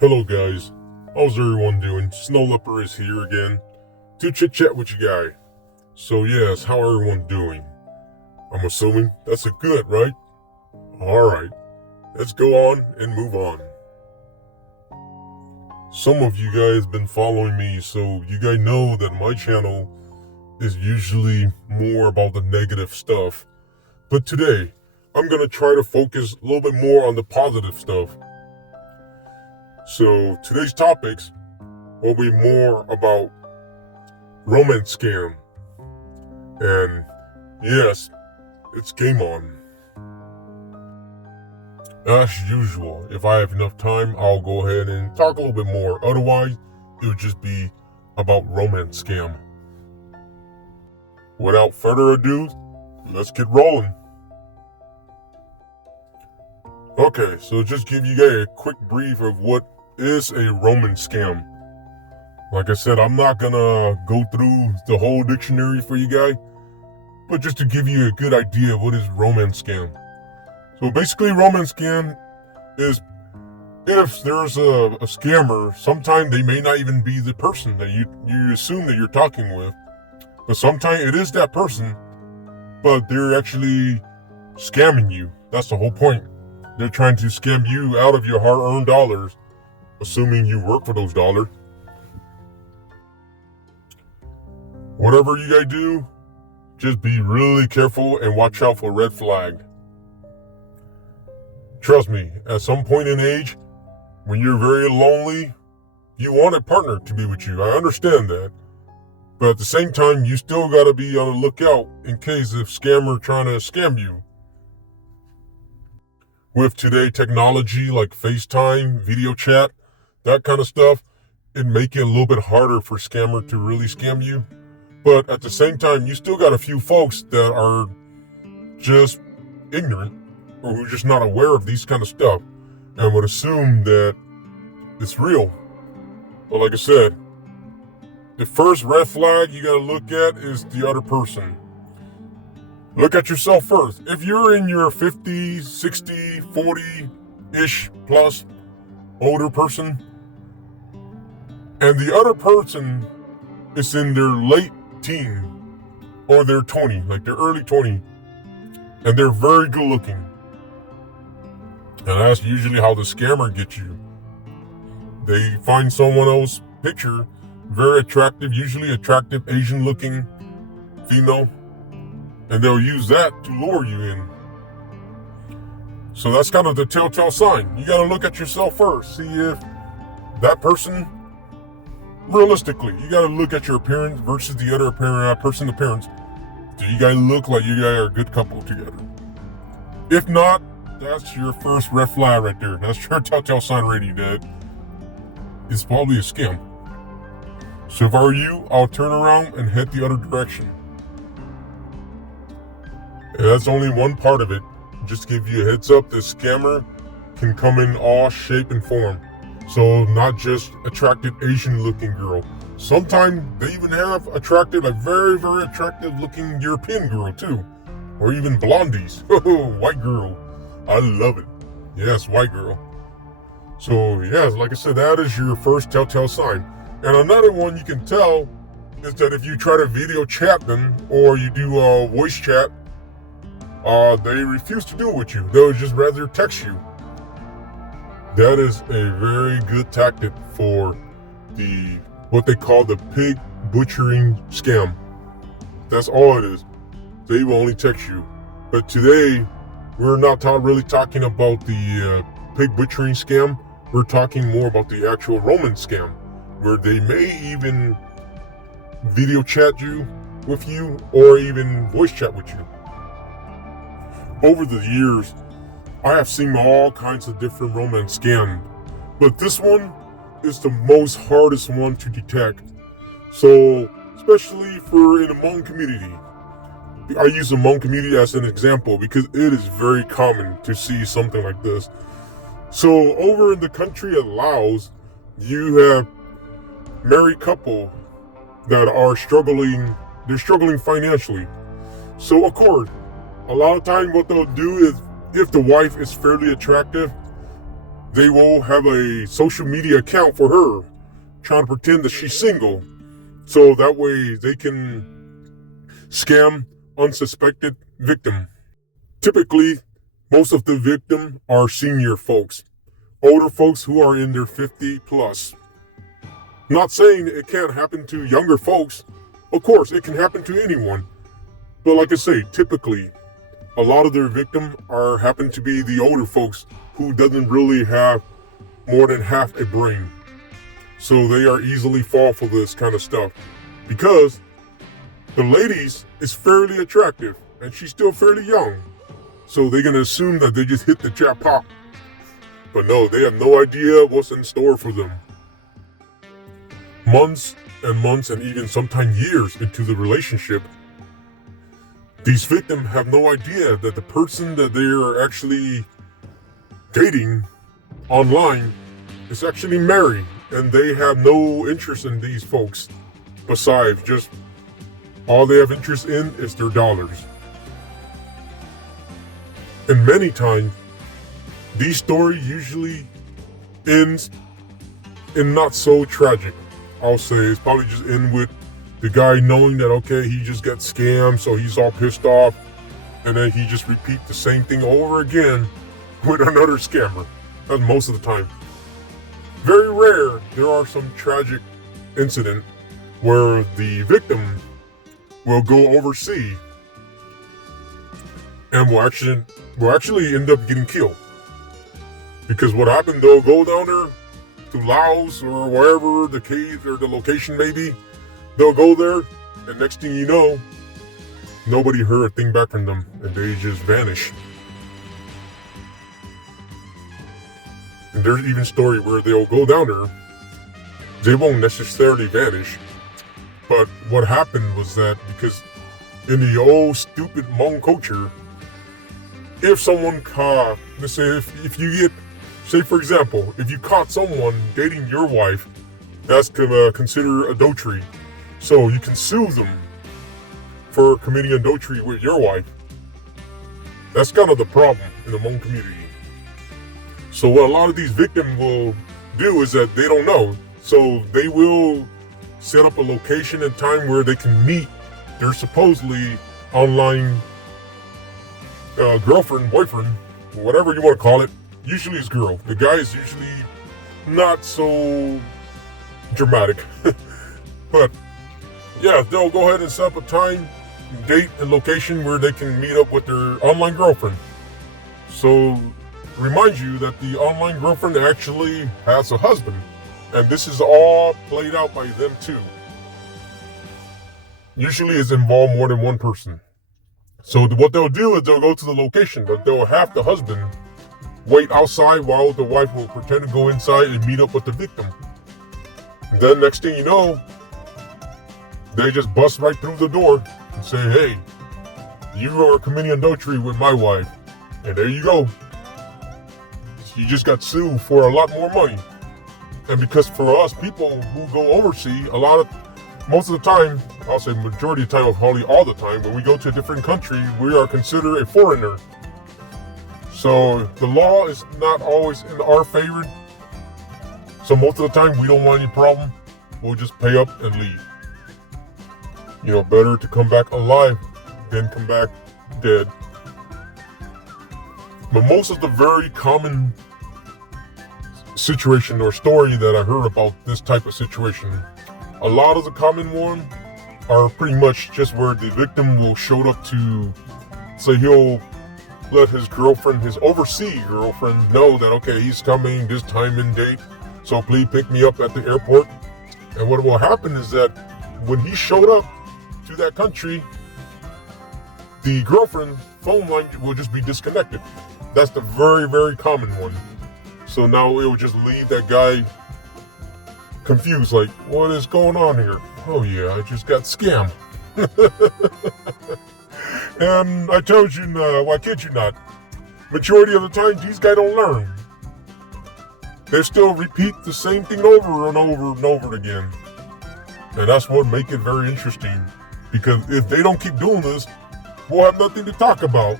Hello guys, how's everyone doing? Snow Leopard is here again to chit chat with you guys. So yes, how everyone doing? I'm assuming that's a good, right? Alright, let's go on and move on. Some of you guys been following me, so you guys know that my channel is usually more about the negative stuff. But today, I'm gonna try to focus a little bit more on the positive stuff. So today's topics will be more about romance scam. And yes, it's game on. As usual, if I have enough time, I'll go ahead and talk a little bit more. Otherwise, it would just be about romance scam. Without further ado, let's get rolling. Okay, so just give you guys a quick brief of what is a romance scam. Like I said, I'm not gonna go through the whole dictionary for you guys, but just to give you a good idea of what is romance scam. So basically, romance scam is if there's a scammer, sometimes they may not even be the person that you assume that you're talking with, but sometimes it is that person, but they're actually scamming you. That's the whole point. They're trying to scam you out of your hard-earned dollars, assuming you work for those dollars. Whatever you guys do, just be really careful and watch out for red flag. Trust me, at some point in age, when you're very lonely, you want a partner to be with you. I understand that. But at the same time, you still gotta be on the lookout in case if scammer trying to scam you. With today technology like FaceTime, video chat, that kind of stuff, it make it a little bit harder for scammer to really scam you. But at the same time, you still got a few folks that are just ignorant or who are just not aware of these kind of stuff and would assume that it's real. But like I said, the first red flag you got to look at is the other person. Look at yourself first. If you're in your 50s, 60, 40-ish plus older person, and the other person is in their late teen or their 20, like their early 20, and they're very good looking, and that's usually how the scammer gets you. They find someone else's picture, very attractive, usually attractive Asian looking female, and they'll use that to lure you in. So that's kind of the telltale sign. You got to look at yourself first. See if that person, realistically, you got to look at your appearance versus the other person's appearance. Do you guys look like you guys are a good couple together? If not, that's your first red flag right there. That's your telltale sign already that it's probably a scam. So if I were you, I'll turn around and head the other direction. And that's only one part of it. Just to give you a heads up, this scammer can come in all shape and form. So not just attractive Asian looking girl. Sometimes they even have attractive, a very, very attractive looking European girl too. Or even blondies. White girl. I love it. Yes, white girl. So yes, like I said, that is your first telltale sign. And another one you can tell is that if you try to video chat them or you do a voice chat, they refuse to do it with you. They'll just rather text you. That is a very good tactic for what they call the pig butchering scam. That's all it is. They will only text you. But today, we're not really talking about the pig butchering scam. We're talking more about the actual romance scam, where they may even video chat you with you or even voice chat with you. Over the years, I have seen all kinds of different romance scams, but this one is the most hardest one to detect. So, especially for in the Hmong community, I use the Hmong community as an example because it is very common to see something like this. So, over in the country of Laos, you have married couple that are struggling. They're struggling financially. So, of course, a lot of times what they'll do is if the wife is fairly attractive, they will have a social media account for her, trying to pretend that she's single. So that way they can scam unsuspected victim. Typically, most of the victim are senior folks, older folks who are in their 50 plus. Not saying it can't happen to younger folks. Of course, it can happen to anyone. But like I say, typically, a lot of their victims happen to be the older folks who doesn't really have more than half a brain. So they are easily fall for this kind of stuff. Because the ladies is fairly attractive and she's still fairly young. So they're going to assume that they just hit the jackpot. But no, they have no idea what's in store for them. Months and even sometimes years into the relationship, these victims have no idea that the person that they are actually dating online is actually married, and they have no interest in these folks besides just all they have interest in is their dollars. And many times, these stories usually ends in not so tragic. I'll say it's probably just end with the guy knowing that, okay, he just got scammed, so he's all pissed off, and then he just repeat the same thing over again with another scammer. That's most of the time. Very rare, there are some tragic incident where the victim will go overseas and will actually end up getting killed. Because what happened, they'll go down there to Laos or wherever the cave or the location may be. They'll go there, and next thing you know, nobody heard a thing back from them, and they just vanish. And there's even a story where they'll go down there. They won't necessarily vanish, but what happened was that because in the old stupid Hmong culture, if someone caught, let's say if you get, say for example, if you caught someone dating your wife, that's considered adultery. So you can sue them for committing adultery with your wife. That's kind of the problem in the Hmong community. So what a lot of these victims will do is that they don't know. So they will set up a location and time where they can meet their supposedly online girlfriend, boyfriend, whatever you want to call it. Usually it's girl. The guy is usually not so dramatic. But yeah, they'll go ahead and set up a time, date, and location where they can meet up with their online girlfriend. So remind you that the online girlfriend actually has a husband, and this is all played out by them too. Usually it's involved more than one person. So what they'll do is they'll go to the location, but they'll have the husband wait outside while the wife will pretend to go inside and meet up with the victim. And then next thing you know, they just bust right through the door and say, hey, you are committing adultery with my wife. And there you go. You just got sued for a lot more money. And because for us people who go overseas, most of the time, I'll say majority of the time, probably all the time, when we go to a different country, we are considered a foreigner. So the law is not always in our favor. So most of the time we don't want any problem. We'll just pay up and leave. You know, better to come back alive than come back dead. But most of the very common situation or story that I heard about this type of situation, a lot of the common ones are pretty much just where the victim will show up to, say he'll let his girlfriend, his overseas girlfriend, know that, okay, he's coming this time and date, so please pick me up at the airport. And what will happen is that when he showed up to that country, the girlfriend phone line will just be disconnected. That's the very, very common one. So now it will just leave that guy confused, like, what is going on here? Oh yeah, I just got scammed. And I told you, why kid you not? Majority of the time, these guys don't learn. They still repeat the same thing over and over and over again. And that's what makes it very interesting. Because if they don't keep doing this, we'll have nothing to talk about.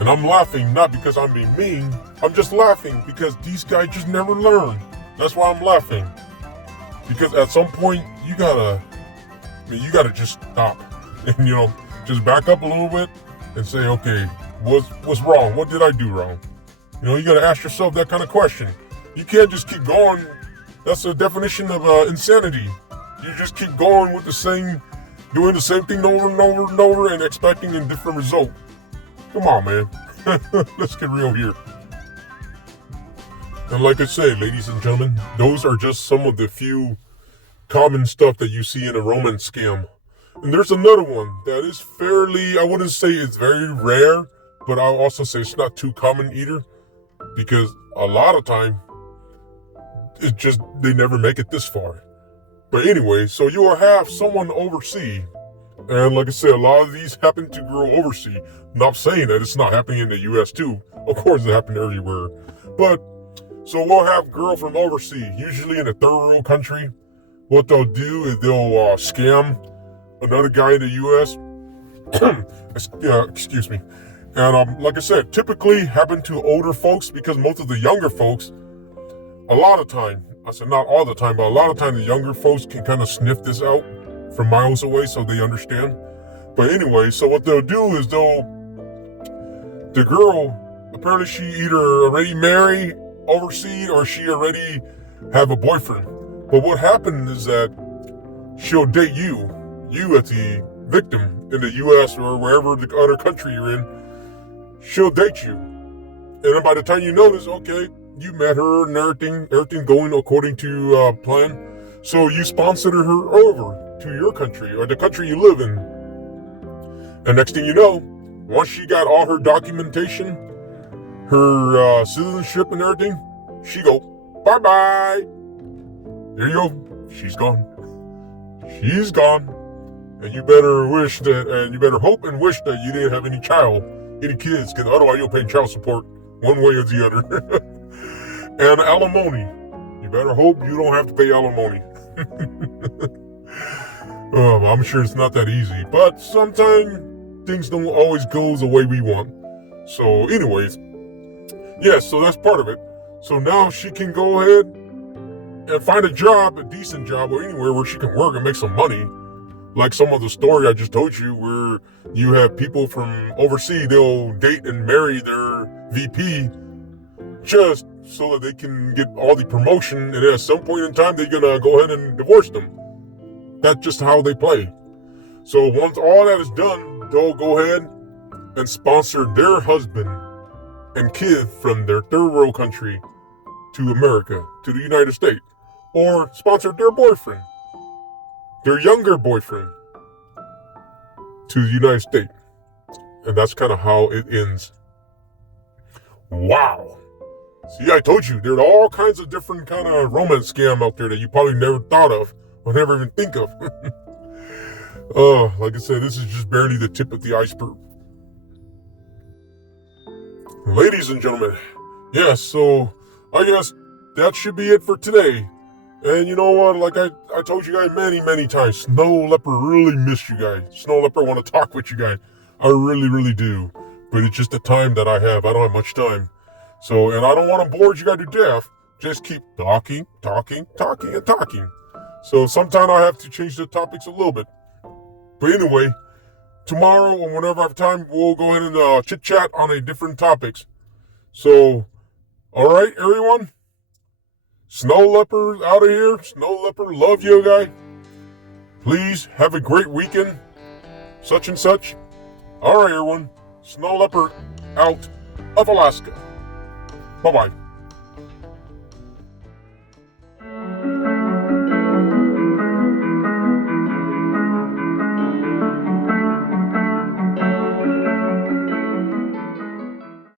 And I'm laughing not because I'm being mean. I'm just laughing because these guys just never learn. That's why I'm laughing. Because at some point you gotta just stop and just back up a little bit and say, okay, what's wrong? What did I do wrong? You gotta ask yourself that kind of question. You can't just keep going. That's the definition of insanity. You just keep going with doing the same thing over and over and over and expecting a different result. Come on, man. Let's get real here. And like I say, ladies and gentlemen, those are just some of the few common stuff that you see in a romance scam. And there's another one that is fairly, I wouldn't say it's very rare, but I'll also say it's not too common either, because a lot of time, they never make it this far. But anyway, so you will have someone overseas. And like I said, a lot of these happen to grow overseas. Not saying that it's not happening in the U.S. too. Of course, it happens everywhere. But, so we'll have girl from overseas, usually in a third world country. What they'll do is they'll scam another guy in the U.S. Excuse me. And like I said, typically happen to older folks, because most of the younger folks, a lot of time, I said not all the time, but a lot of time the younger folks can kind of sniff this out from miles away, so they understand. But anyway, so what they'll do is the girl, apparently she either already married overseas or she already have a boyfriend. But what happened is that she'll date you as the victim in the U.S. or wherever the other country you're in. She'll date you. And then by the time you notice, okay, you met her and everything going according to plan. So you sponsored her over to your country or the country you live in. And next thing you know, once she got all her documentation, her citizenship and everything, she go, bye-bye. There you go. She's gone. She's gone. And you better hope and wish that you didn't have any kids, because otherwise you'll pay child support one way or the other. And alimony. You better hope you don't have to pay alimony. I'm sure it's not that easy, but sometimes things don't always go the way we want. So anyways, yes, so that's part of it. So now she can go ahead and find a decent job, or anywhere where she can work and make some money. Like some of the story I just told you, where you have people from overseas, they'll date and marry their VP just so that they can get all the promotion, and at some point in time, they're gonna go ahead and divorce them. That's just how they play. So once all that is done, they'll go ahead and sponsor their husband and kid from their third world country to America, to the United States, or sponsor their boyfriend, their younger boyfriend, to the United States. And that's kind of how it ends. Wow. See, I told you, there are all kinds of different kind of romance scam out there that you probably never thought of or never even think of. Like I said, this is just barely the tip of the iceberg. Ladies and gentlemen, yes, so I guess that should be it for today. And you know what, like I told you guys many times, Snow Leopard really miss you guys. Snow Leopard want to talk with you guys. I really do. But it's just the time that I have. I don't have much time. So, and I don't want to bore you guys to death. Just keep talking. So sometime I have to change the topics a little bit. But anyway, tomorrow or whenever I have time, we'll go ahead and chit-chat on a different topics. So, all right, everyone. Snow Leopard out of here. Snow Leopard, love you guys. Please have a great weekend. Such and such. All right, everyone. Snow Leopard out of Alaska. Bye-bye.